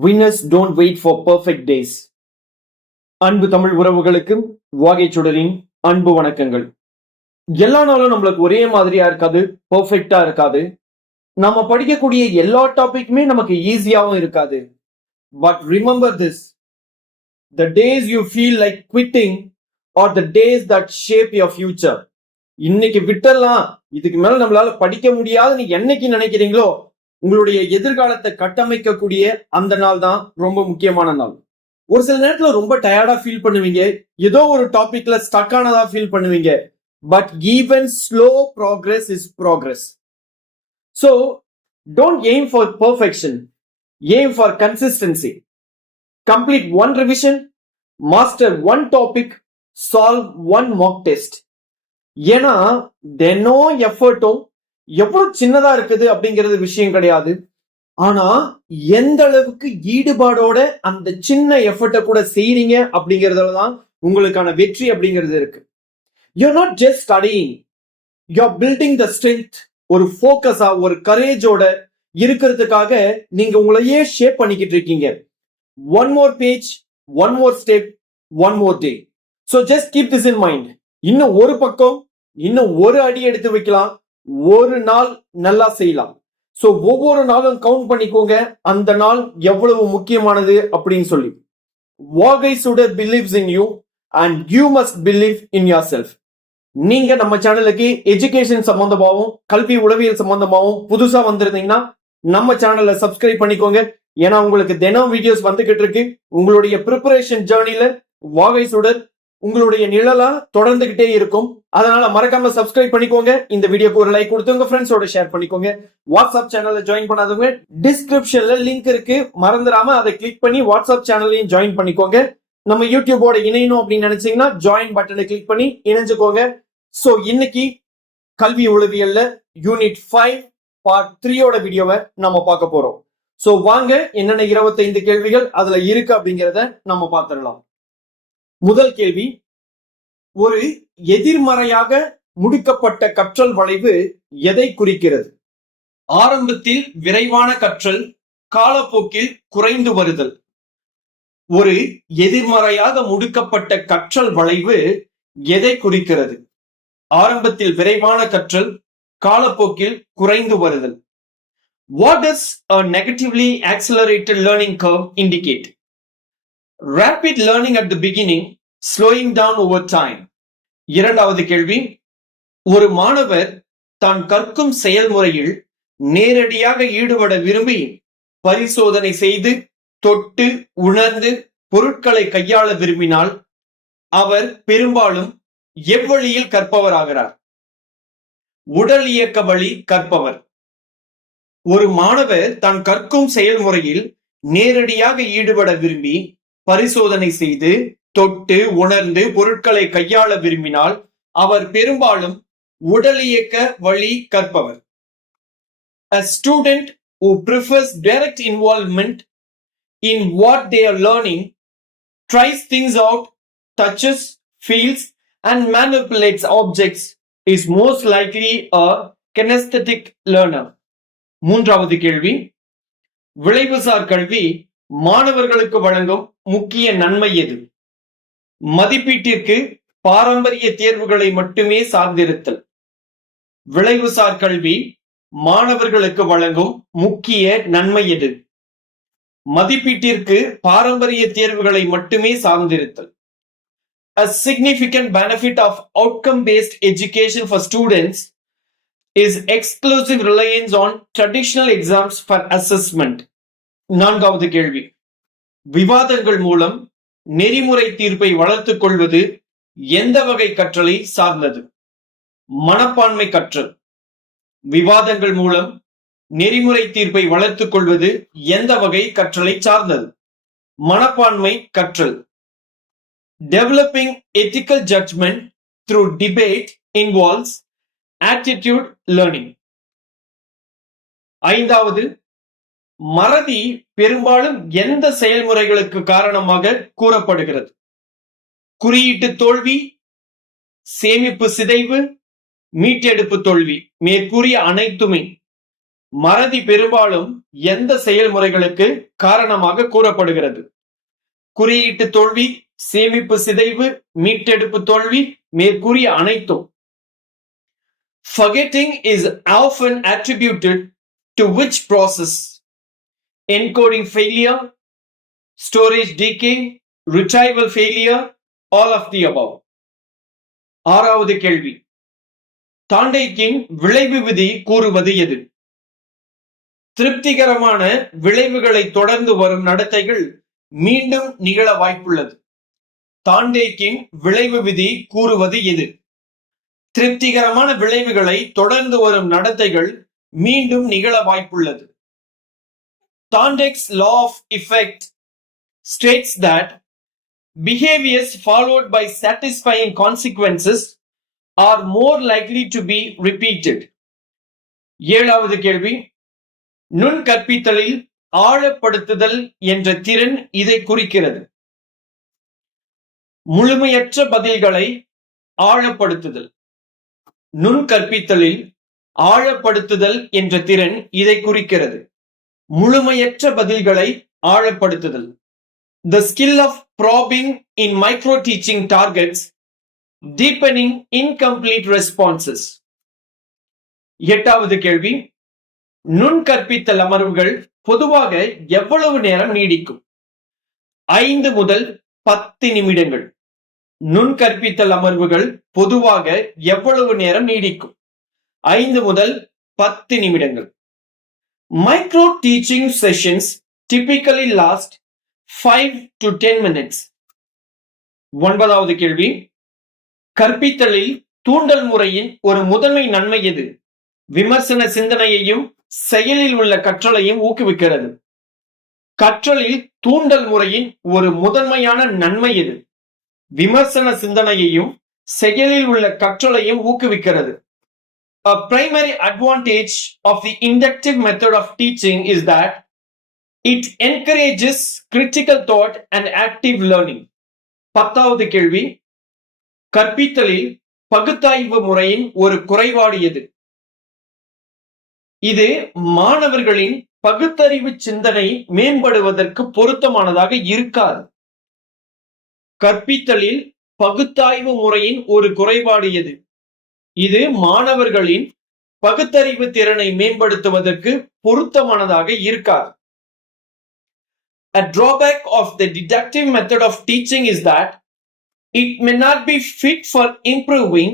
Winners don't wait for perfect days. அன்பு தமிழ் உறவுகளுக்கு வாகை சுடரின் அன்பு வணக்கங்கள். எல்லா நாளும் நம்மளுக்கு ஒரே மாதிரியா இருக்காது, பெர்ஃபெக்ட்டா இருக்காது. நம்ம படிக்கக்கூடிய எல்லா டாபிக்குமே நமக்கு ஈஸியாவும் இருக்காது. But remember this, the days you feel like quitting or the days that shape your future. இன்னைக்கு விட்டுறலாம், இதுக்கு மேல நம்மளால படிக்க முடியாதுன்னு என்னைக்கு நினைக்கிறீங்களோ உங்களுடைய எதிர்காலத்தை கட்டமைக்கக்கூடிய அந்த நாள் தான் ரொம்ப முக்கியமான நாள். ஒரு சில நேரத்துல ரொம்ப டயர்டா ஃபீல் பண்ணுவீங்க, ஏதோ ஒரு டாபிக்ல ஸ்டக் ஆனதா ஃபீல் பண்ணுவீங்க. But even slow progress is progress. So don't aim for perfection, aim for consistency. Complete one revision, master one topic, Sal one Mach test. ஏன்னா தினம் எஃபர்ட்டும் எவ்வளவு சின்னதா இருக்குது அப்படிங்கிறது விஷயம் கிடையாது. ஆனா எந்த அளவுக்கு ஈடுபாடோட அந்த சின்ன எஃபர்ட்டை கூட செய்றீங்க அப்படிங்கறதுலதான் உங்களுக்கான வெற்றி அப்படிங்கிறது இருக்கு. You're not just studying, you're building the strength. ஒரு ஃபோக்கஸா, ஒரு கரேஜோட இருக்கிறதுக்காக நீங்க உங்களையே ஷேப் பண்ணிக்கிட்டு இருக்கீங்க. One more page, one more step, one more day. So just keep this in mind. இன்னும் ஒரு பக்கம், இன்னும் ஒரு அடி எடுத்து வைக்கலாம், ஒரு நாள் நல்லா செய்யலாம். சோ ஒவ்வொரு நாளும் கவுண்ட் பண்ணிக்கோங்க அந்த நாள் எவ்வளவு முக்கியமானது அப்படின்னு சொல்லி. Vaagai Sudar believes in you and you must believe in yourself. நீங்க நம்ம சேனலுக்கு எஜுகேஷன் சம்பந்தமாகவும் கல்வி உளவியல் சம்பந்தமாகவும் புதுசா வந்திருந்தீங்கன்னா நம்ம சேனலை சப்ஸ்கிரைப் பண்ணிக்கோங்க. ஏன்னா உங்களுக்கு தினம் வீடியோஸ் வந்துகிட்டு இருக்கு. உங்களுடைய ப்ரிப்பரேஷன் ஜேர்னில வாகை சுடர் உங்களுடைய நிழலா தொடர்ந்துகிட்டே இருக்கும். அதனால மறக்காம சப்ஸ்கிரைப் பண்ணிக்கோங்க. இந்த வீடியோக்கு ஒரு லைக் கொடுத்து உங்க ஃப்ரெண்ட்ஸோட ஷேர் பண்ணிக்கோங்க. வாட்ஸ்அப் சேனல்ல ஜாயின் பண்ணாதவங்க டிஸ்கிரிப்ஷன்ல லிங்க் இருக்கு, மறந்துடாம அதை கிளிக் பண்ணி வாட்ஸ்அப் சேனல்லையும் ஜாயின் பண்ணிக்கோங்க. நம்ம யூடியூபோட இணையணும் அப்படின்னு நினைச்சீங்கன்னா ஜாயின் பட்டனை கிளிக் பண்ணி இணைஞ்சுக்கோங்க. சோ இன்னைக்கு கல்வி உளவியல்ல யூனிட் 5 பார்ட் 3 வீடியோவை நம்ம பார்க்க போறோம். சோ வாங்க, என்னென்ன 25 கேள்விகள் அதுல இருக்கு அப்படிங்கறத நம்ம பார்த்துடலாம். முதல் கேள்வி, ஒரு எதிர்மறையாக முடிக்கப்பட்ட கற்றல் வளைவு எதை குறிக்கிறது? ஆரம்பத்தில் விரைவான கற்றல், காலப்போக்கில் குறைந்து வருதல். ஒரு எதிர்மறையாக முடிக்கப்பட்ட கற்றல் வளைவு எதை குறிக்கிறது? ஆரம்பத்தில் விரைவான கற்றல், காலப்போக்கில் குறைந்து வருதல். What does a negatively accelerated learning curve indicate? Rapid learning at the beginning, slowing down over time. இரண்டாவது கேள்வி, ஒரு மாணவர் தான் கற்கும் செயல்முறையில் நேரடியாக ஈடுபட விரும்பி பரிசோதனை செய்து தொட்டு உணர்ந்து பொருட்களை கையாள விரும்பினால் அவர் பெரும்பாலும் எவ்வழியில் கற்பவராகிறார்? உடல் இயக்க வழி கற்பவர். ஒரு மாணவர் தான் கற்கும் செயல்முறையில் நேரடியாக ஈடுபட விரும்பி பரிசோதனை செய்து தொட்டு உணர்ந்து பொருட்களை கையாள விரும்பினால் அவர் பெரும்பாலும் உடல் இயக்க வழி கற்பவர். A student who prefers direct involvement in what they are learning, tries things out, touches, feels and manipulates objects is most likely a kinesthetic learner. மூன்றாவது கேள்வி, விளைவுசார் கல்வி மாணவர்களுக்கு வழங்கும் முக்கிய நன்மை எது? மதிப்பீட்டிற்கு பாரம்பரிய தேர்வுகளை மட்டுமே சார்ந்திருத்தல். விளைவுசார் கல்வி மாணவர்களுக்கு வழங்கும் முக்கிய நன்மை எது? மதிப்பீட்டிற்கு பாரம்பரிய தேர்வுகளை மட்டுமே சார்ந்திருத்தல். A significant benefit of outcome-based education for students is exclusive reliance on traditional exams for assessment. நான்காவது கேள்வி, விவாதங்கள் மூலம் நெறிமுறை தீர்ப்பை வளர்த்துக் கொள்வது எந்த வகை கற்றலை சார்ந்தது? மனப்பான்மை கற்றல். விவாதங்கள் மூலம் நெறிமுறை தீர்ப்பை வளர்த்துக் கொள்வது எந்த வகை கற்றலை சார்ந்தது? மனப்பான்மை கற்றல். Developing ethical judgment through debate involves attitude learning. ஐந்தாவது, மறதி பெரும்பாலும் எந்த செயல்முறைகளுக்கு காரணமாக கூறப்படுகிறது? குறியீட்டு தோல்வி, சேமிப்பு சிதைவு, மீட்டெடுப்பு தோல்வி. மேற்கூறிய அனைத்துமே மறதி பெரும்பாலும் எந்த செயல்முறைகளுக்கு காரணமாக கூறப்படுகிறது? குறியீட்டு தோல்வி, சேமிப்பு சிதைவு, மீட்டெடுப்பு தோல்வி, மேற்கூறிய அனைத்தும். Forgetting is often attributed to which process? Encoding failure, storage decay, retrieval failure, all of the above. ஆறாவது கேள்வி, தாண்டைக்கின் விளைவு விதி கூறுவது எது? திருப்திகரமான விளைவுகளை தொடர்ந்து வரும் நடத்தைகள் மீண்டும் நிகழ வாய்ப்புள்ளது. தாண்டேக்கின் விளைவு விதி கூறுவது எது? திருப்திகரமான விளைவுகளை தொடர்ந்து வரும் நடத்தைகள் மீண்டும் நிகழ வாய்ப்புள்ளது. Thorndike's law of effect states that behaviors followed by satisfying consequences are more likely to be repeated. ஏழாவது கேள்வி, நுண் கற்பித்தலில் ஆழப்படுத்துதல் என்ற திறன் இதை குறிக்கிறது. முழுமையற்ற பதில்களை ஆழப்படுத்துதல். நுண் கற்பித்தலில் ஆழப்படுத்துதல் என்ற திறன் இதை குறிக்கிறது. முழுமையற்ற பதில்களை ஆழப்படுத்துதல். The skill of probing in micro teaching targets, deepening incomplete responses. எட்டாவது கேள்வி, நுண் கற்பித்தல் அமர்வுகள் பொதுவாக எவ்வளவு நேரம் நீடிக்கும்? 5 முதல் 10 நிமிடங்கள். நுண் கற்பித்தல் அமர்வுகள் பொதுவாக எவ்வளவு நேரம் நீடிக்கும்? 5 முதல் 10 நிமிடங்கள். Micro teaching sessions typically last 5 to 10 minutes. ஒன்பதாவது கேள்வி, கற்பித்தலில் தூண்டல் முறையின் ஒரு முதன்மை நன்மை எது? விமர்சன சிந்தனையையும் செயலில் உள்ள கற்றலையும் ஊக்குவிக்கிறது. கற்றலில் தூண்டல் முறையின் ஒரு முதன்மையான நன்மை எது? விமர்சன சிந்தனையையும் செயலில் உள்ள கற்றலையும் ஊக்குவிக்கிறது. A primary advantage of the inductive method of teaching is that it encourages critical thought and active learning. பத்தாவது கேள்வி, கற்பித்தலில் பகுத்தாய்வு முறையின் ஒரு குறைபாடு எது? இது மாணவர்களின் பகுத்தறிவு சிந்தனை மேம்படுவதற்கு பொருத்தமானதாக இருக்காது. கற்பித்தலில் பகுத்தாய்வு முறையின் ஒரு குறைபாடு எது? இது மாணவர்களின் பகுத்தறிவு திறனை மேம்படுத்துவதற்கு பொருத்தமானதாக இருக்காது. A drawback of the deductive method of teaching is that it may not be fit for improving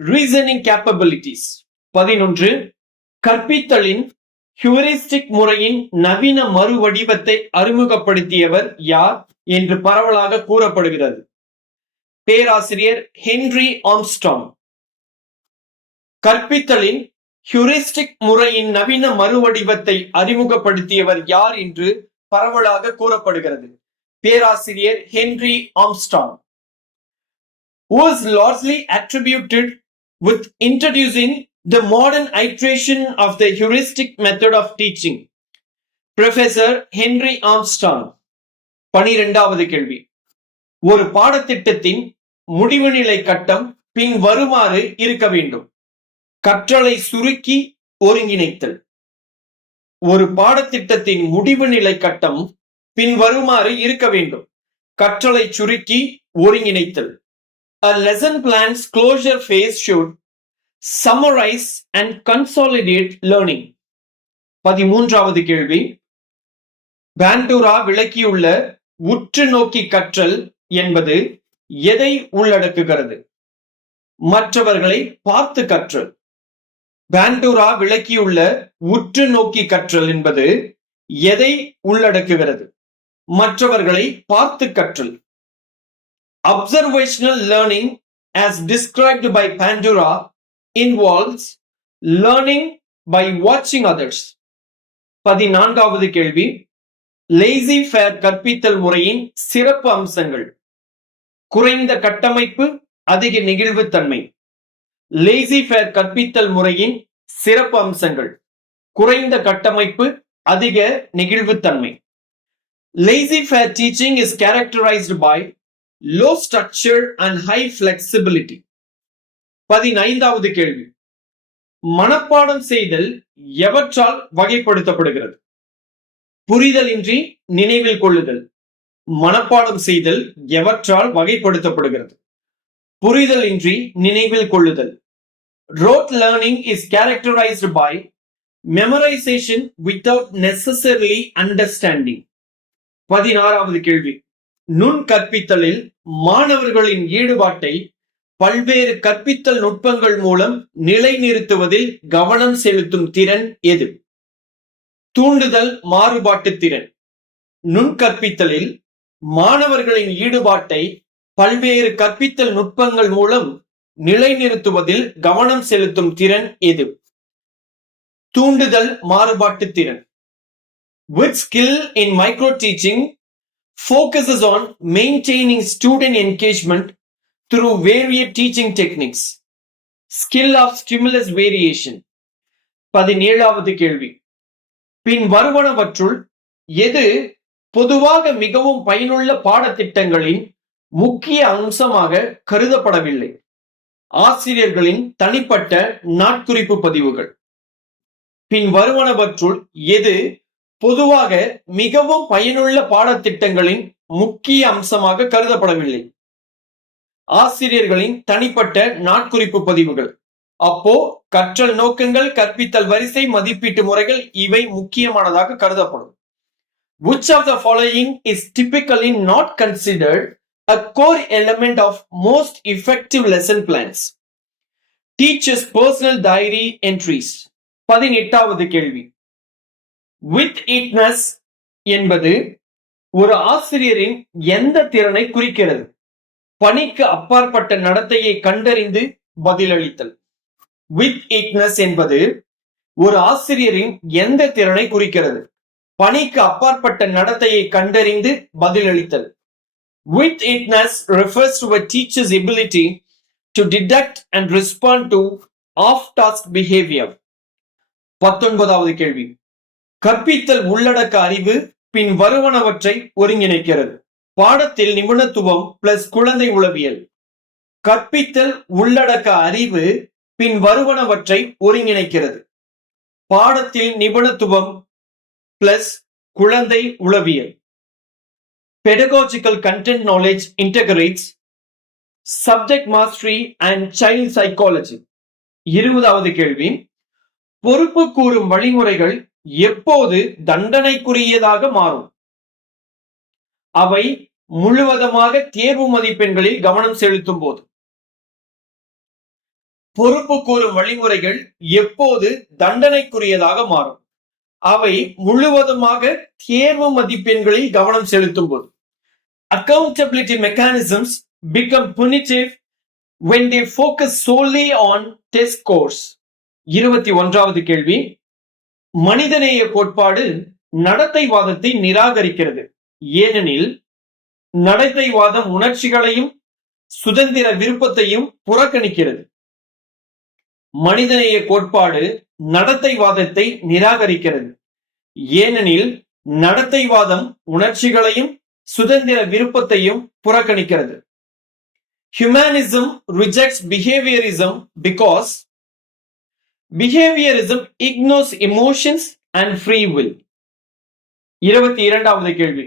reasoning capabilities. 11. கற்பித்தலின் ஹியூரிஸ்டிக் முறையின் நவீன மறுவடிவத்தை அறிமுகப்படுத்தியவர் யார் என்று பரவலாக கூறப்படுகிறது? பேராசிரியர் ஹென்றி ஆம்ஸ்ட்ராங். கற்பித்தலின் ஹியூரிஸ்டிக் முறையின் நவீன மறுவடிவத்தை அறிமுகப்படுத்தியவர் யார் என்று பரவலாக கூறப்படுகிறது? பேராசிரியர் Henry Armstrong. Was largely attributed with introducing the modern iteration of the heuristic method of teaching. Professor Henry Armstrong. 12வது கேள்வி, ஒரு பாடத்திட்டத்தின் முடிவு நிலை கட்டம் பின் வருமாறு இருக்க வேண்டும். கற்றலை சுருக்கி ஒருங்கிணைத்தல். ஒரு பாடத்திட்டத்தின் முடிவு நிலை கட்டம் பின் வருமாறு இருக்க வேண்டும். கற்றலை சுருக்கி ஒருங்கிணைத்தல். A lesson plan's closure phase should summarize and consolidate learning. 13வது கேள்வி, பாண்டூரா விளக்கியுள்ள உற்று நோக்கி கற்றல் என்பது எதை உள்ளடக்குகிறது? மற்றவர்களை பார்த்து கற்றல். பாண்டூரா விளக்கியுள்ள உற்று நோக்கி கற்றல் என்பது எதை உள்ளடக்குகிறது? மற்றவர்களை பார்த்து கற்றல். Observational learning as described by Bandura involves learning by watching others. 14வது கேள்வி, லேசி ஃபேர் கற்பித்தல் முறையின் சிறப்பு அம்சங்கள். குறைந்த கட்டமைப்பு, அதிக நெகிழ்வுத்தன்மை. லேசி ஃபேர் கற்பித்தல் முறையின் சிறப்பு அம்சங்கள். குறைந்த கட்டமைப்பு, அதிக நெகிழ்வுத்தன்மை. Lazy fair teaching is characterized by low structure and high flexibility. 15வது கேள்வி, மனப்பாடம் செய்தல் எவற்றால் வகைப்படுத்தப்படுகிறது? புரிதலின்றி நினைவில் கொள்ளுதல். மனப்பாடம் செய்தல் எவற்றால் வகைப்படுத்தப்படுகிறது? புரிதலின்றி நினைவில் கொள்ளுதல். Rote learning is characterized by memorization without necessarily understanding. 16வது கேள்வி. நுண் கற்பித்தலில் மாணவர்களின் ஈடுபாட்டை பல்வேறு கற்பித்தல் நுட்பங்கள் மூலம் நிலைநிறுத்துவதில் கவனம் செலுத்தும் திறன் எது? தூண்டுதல் மாறுபாட்டு திறன். நுண்கற்பித்தலில் மாணவர்களின் ஈடுபாட்டை பல்வேறு கற்பித்தல் நுட்பங்கள் மூலம் நிலைநிறுத்துவதில் கவனம் செலுத்தும் திறன் எது? தூண்டுதல் மாறுபாட்டு திறன். Which skill in micro teaching focuses on maintaining student engagement through varied teaching techniques? Skill of stimulus variation. 17வது கேள்வி. பின் வருவனவற்றுள் எது பொதுவாக மிகவும் பயனுள்ள பாடத்திட்டங்களின் முக்கிய அம்சமாக கருதப்படவில்லை? ஆசிரியர்களின் தனிப்பட்ட நாட்குறிப்பு பதிவுகள். பின் வருவனவற்றுள் எது பொதுவாக மிகவும் பயனுள்ள பாடத்திட்டங்களின் முக்கிய அம்சமாக கருதப்படவில்லை? ஆசிரியர்களின் தனிப்பட்ட நாட்குறிப்பு பதிவுகள். அப்போ கற்றல் நோக்கங்கள், கற்பித்தல் வரிசை, மதிப்பீட்டு முறைகள் இவை முக்கியமானதாக கருதப்படும். Which of the following is typically not considered a core element of most effective lesson plans? Teachers' personal diary entries. 18வது கேள்வி. With itness என்பது ஒரு ஆசிரியரின் எந்த திறனை குறிக்கிறது? பணிக்கு அப்பாற்பட்ட நடத்தையை கண்டறிந்து பதிலளித்தல். With itness என்பது ஒரு ஆசிரியரின் எந்த திறனை குறிக்கிறது? பணிக்கு அப்பாற்பட்ட நடத்தையை கண்டறிந்து பதிலளித்தல். With itness refers to a teacher's ability to detect and respond to off-task behavior. 19வது கேள்வி. கற்பித்தல் உள்ளடக்க அறிவு பின் வருவனவற்றை ஒருங்கிணைக்கிறது. பாடத்தில் நிபுணத்துவம் பிளஸ் குழந்தை உளவியல். கற்பித்தல் உள்ளடக்க அறிவு பின் வருவனவற்றை ஒருங்கிணைக்கிறது. பாடத்தில் நிபுணத்துவம் பிளஸ் குழந்தை உளவியல். Pedagogical content knowledge integrates subject mastery and child psychology. 20வது கேள்வி. பொறுப்பு கூறும் வழிமுறைகள் எப்போது தண்டனைக்குரியதாக மாறும்? அவை முழுவதுமாக தேர்வு மதிப்பெண்களில் கவனம் செலுத்தும் போது. பொறுப்பு கூறும் வழிமுறைகள் எப்போது தண்டனைக்குரியதாக மாறும்? அவை முழுவதுமாக தேர்வு மதிப்பெண்களில் கவனம் செலுத்தும் போது. Accountability mechanisms become punitive when they focus solely on test scores. 21வது கேள்வி. மனிதநேய கோட்பாடு நடத்தைவாதத்தை நிராகரிக்கிறது. ஏனெனில் நடத்தைவாதம் உணர்ச்சிகளையும் சுதந்திர விருப்பத்தையும் புறக்கணிக்கிறது. மனிதநேய கோட்பாடு நடத்தைவாதத்தை நிராகரிக்கிறது. ஏனெனில் நடத்தைவாதம் உணர்ச்சிகளையும் சுதந்திர விருப்பத்தையும் புறக்கணிக்கிறது. Humanism rejects behaviorism because behaviorism ignores emotions and free will. 22வது கேள்வி.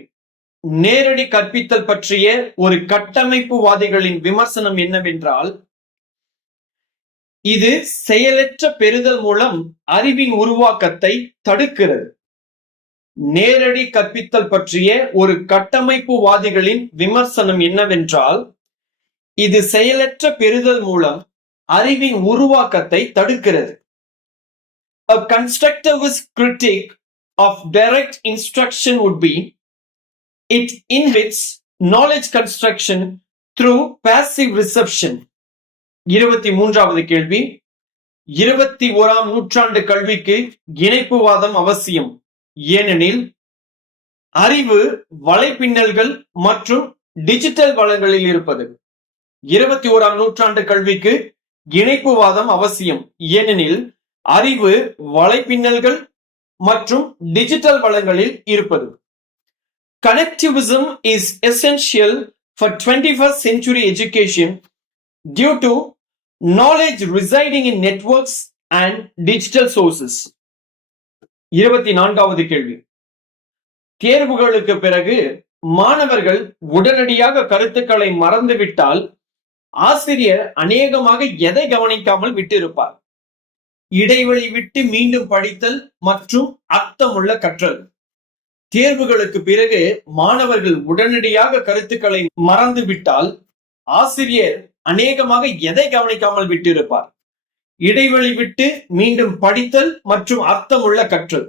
நேரடி கற்பித்தல் பற்றிய ஒரு கட்டமைப்புவாதிகளின் விமர்சனம் என்னவென்றால், இது செயலற்ற பெறுதல் மூலம் அறிவின் உருவாக்கத்தை தடுக்கிறது. நேரடி கற்பித்தல் பற்றிய ஒரு கட்டமைப்புவாதிகளின் விமர்சனம் என்னவென்றால், இது செயலற்ற பெறுதல் மூலம் அறிவின் உருவாக்கத்தை தடுக்கிறது. A constructivist critique of direct instruction would be, it inhibits knowledge construction through passive reception. 23வது கேள்வி. 21ஆம் நூற்றாண்டு கல்விக்கு இணைப்புவாதம் அவசியம். ஏனெனில் அறிவு வலைப்பின்னல்கள் மற்றும் டிஜிட்டல் வளங்களில் இருப்பது. 21ஆம் நூற்றாண்டு கல்விக்கு இணைப்புவாதம் அவசியம். ஏனெனில் அறிவு வலைப்பின்னல்கள் மற்றும் டிஜிட்டல் வளங்களில் இருப்பது. Connectivism is essential for 21st century education due to knowledge residing in networks and digital sources. 24வது கேள்வி. தேர்வுகளுக்கு பிறகு மாணவர்கள் உடனடியாக கருத்துக்களை மறந்துவிட்டால் ஆசிரியர் அநேகமாக எதை கவனிக்காமல் விட்டிருப்பார்? இடைவெளி விட்டு மீண்டும் படித்தல் மற்றும் அர்த்தமுள்ள கற்றல். தேர்வுகளுக்கு பிறகு மாணவர்கள் உடனடியாக கருத்துக்களை மறந்துவிட்டால் ஆசிரியர் அநேகமாக எதை கவனிக்காமல் விட்டிருப்பார்? இடைவெளி விட்டு மீண்டும் படித்தல் மற்றும் அர்த்தமுள்ள கற்றல்.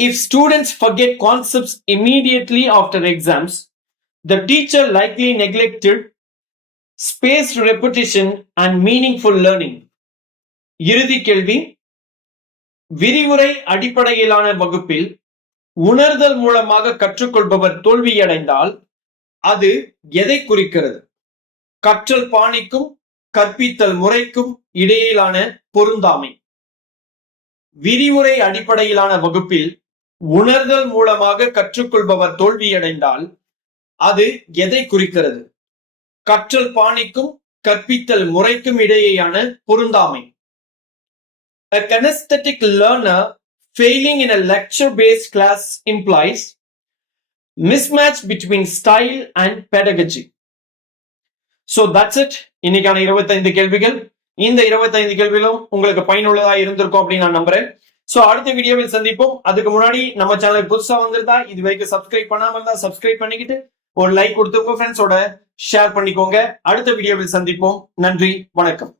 If students forget concepts immediately after exams, the teacher likely neglected spaced repetition and meaningful learning. இறுதி கேள்வி. விரிவுரை அடிப்படையிலான வகுப்பில் உணர்தல் மூலமாக கற்றுக்கொள்பவர் தோல்வியடைந்தால் அது எதை குறிக்கிறது? கற்றல் பாணிக்கும் கற்பித்தல் முறைக்கும் இடையிலான பொருந்தாமை. விரிவுரை அடிப்படையிலான வகுப்பில் உணர்தல் மூலமாக கற்றுக்கொள்பவர் தோல்வியடைந்தால் அது எதை குறிக்கிறது? கற்றல் பாணிக்கும் கற்பித்தல் முறைக்கும் இடையேயான பொருந்தாமை. A kinesthetic learner failing in a lecture-based class implies mismatch between style and pedagogy. So that's it. இன்னைக்கான 25 கேள்விகள். இந்த 25 கேள்விகளும் உங்களுக்கு பயனுள்ளதா இருந்திருக்கும் அப்படின்னு நான் நம்புறேன். சோ அடுத்த வீடியோவில் சந்திப்போம். அதுக்கு முன்னாடி நம்ம சேனலுக்கு புதுசா வந்திருந்தா இது வரைக்கும் சப்ஸ்கிரைப் பண்ணாம இருந்தா சப்ஸ்கிரைப் பண்ணிக்கிட்டு ஒரு லைக் கொடுத்து உங்க ஃப்ரெண்ட்ஸோட ஷேர் பண்ணிக்கோங்க. அடுத்த வீடியோவில் சந்திப்போம். நன்றி, வணக்கம்.